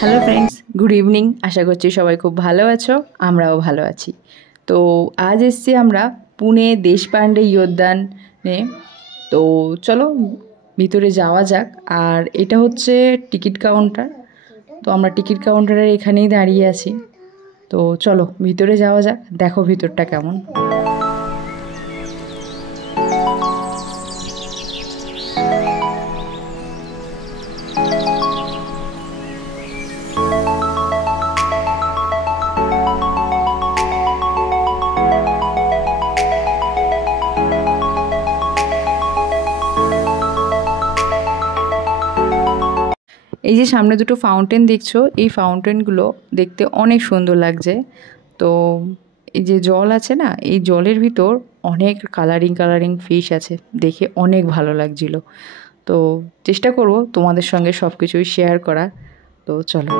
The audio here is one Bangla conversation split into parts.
Hello friends, good evening. আশা করছি সবাই খুব ভালো আছো, আমরাও ভালো আছি। তো আজ এসছি আমরা পুনে দেশপান্ডে উদ্যানে। তো চলো ভিতরে যাওয়া যাক। আর এটা হচ্ছে টিকিট কাউন্টার। তো আমরা টিকিট কাউন্টারের এখানেই দাঁড়িয়ে আছি। তো চলো ভিতরে যাওয়া যাক, দেখো ভিতরটা কেমন। এই যে সামনে দুটো ফাউন্টেন দেখছো, এই ফাউন্টেনগুলো দেখতে অনেক সুন্দর লাগছে। তো এই যে জল আছে না, এই জলের ভিতর অনেক কালারিং কালারিং ফিশ আছে, দেখে অনেক ভালো লাগছিল। তো চেষ্টা করব তোমাদের সঙ্গে সব কিছুই শেয়ার করার। তো চলো।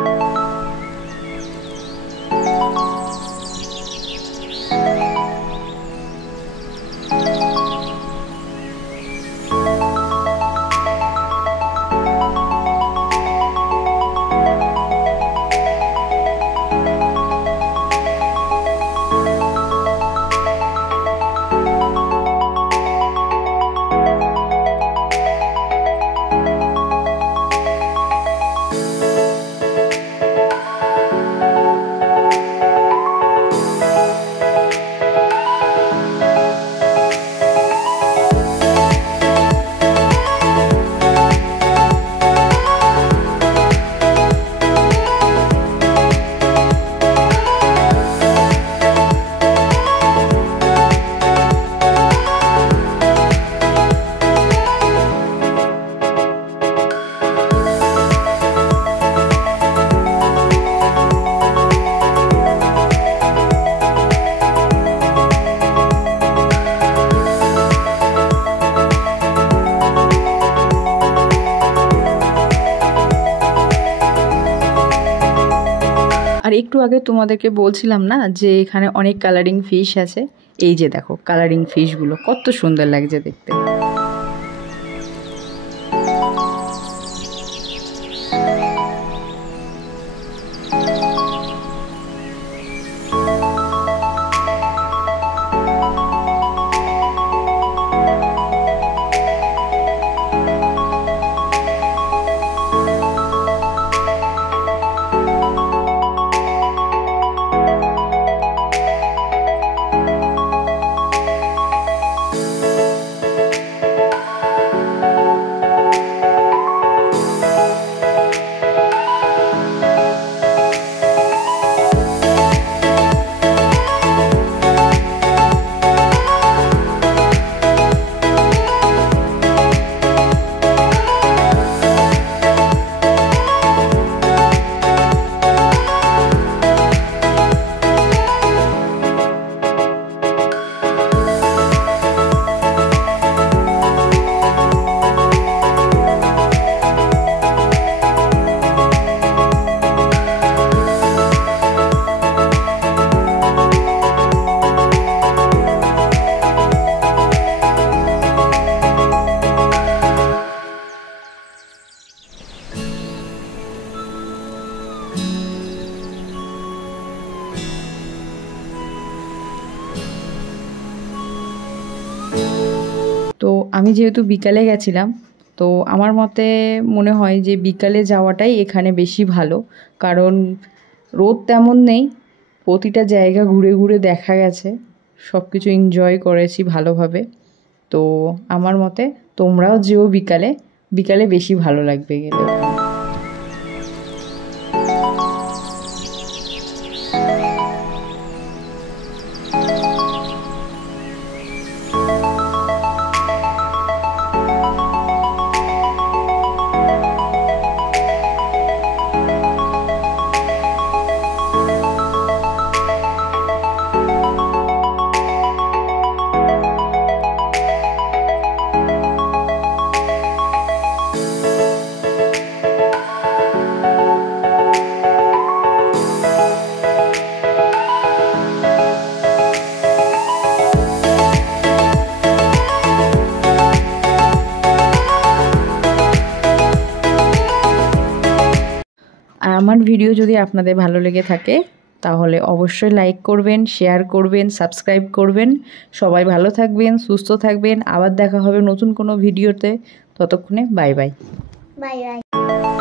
আর একটু আগে তোমাদেরকে বলছিলাম না যে এখানে অনেক কালারিং ফিশ আছে। এই যে দেখো কালারিং ফিশগুলো কত সুন্দর লাগছে দেখতে। তো আমি যেহেতু বিকালে গেছিলাম, তো আমার মতে মনে হয় যে বিকালে যাওয়াটাই এখানে বেশি ভালো। কারণ রোদ তেমন নেই, প্রতিটা জায়গা ঘুরে ঘুরে দেখা গেছে, সব কিছু এনজয় করেছি ভালোভাবে। তো আমার মতে তোমরাও যেও বিকালে, বিকালে বেশি ভালো লাগবে গেলে। আমার ভিডিও যদি আপনাদের ভালো লেগে থাকে তাহলে অবশ্যই লাইক করবেন, শেয়ার করবেন, সাবস্ক্রাইব করবেন। সবাই ভালো থাকবেন, সুস্থ থাকবেন। আবার দেখা হবে নতুন কোনো ভিডিওতে। ততক্ষণে বাই বাই। Bye bye.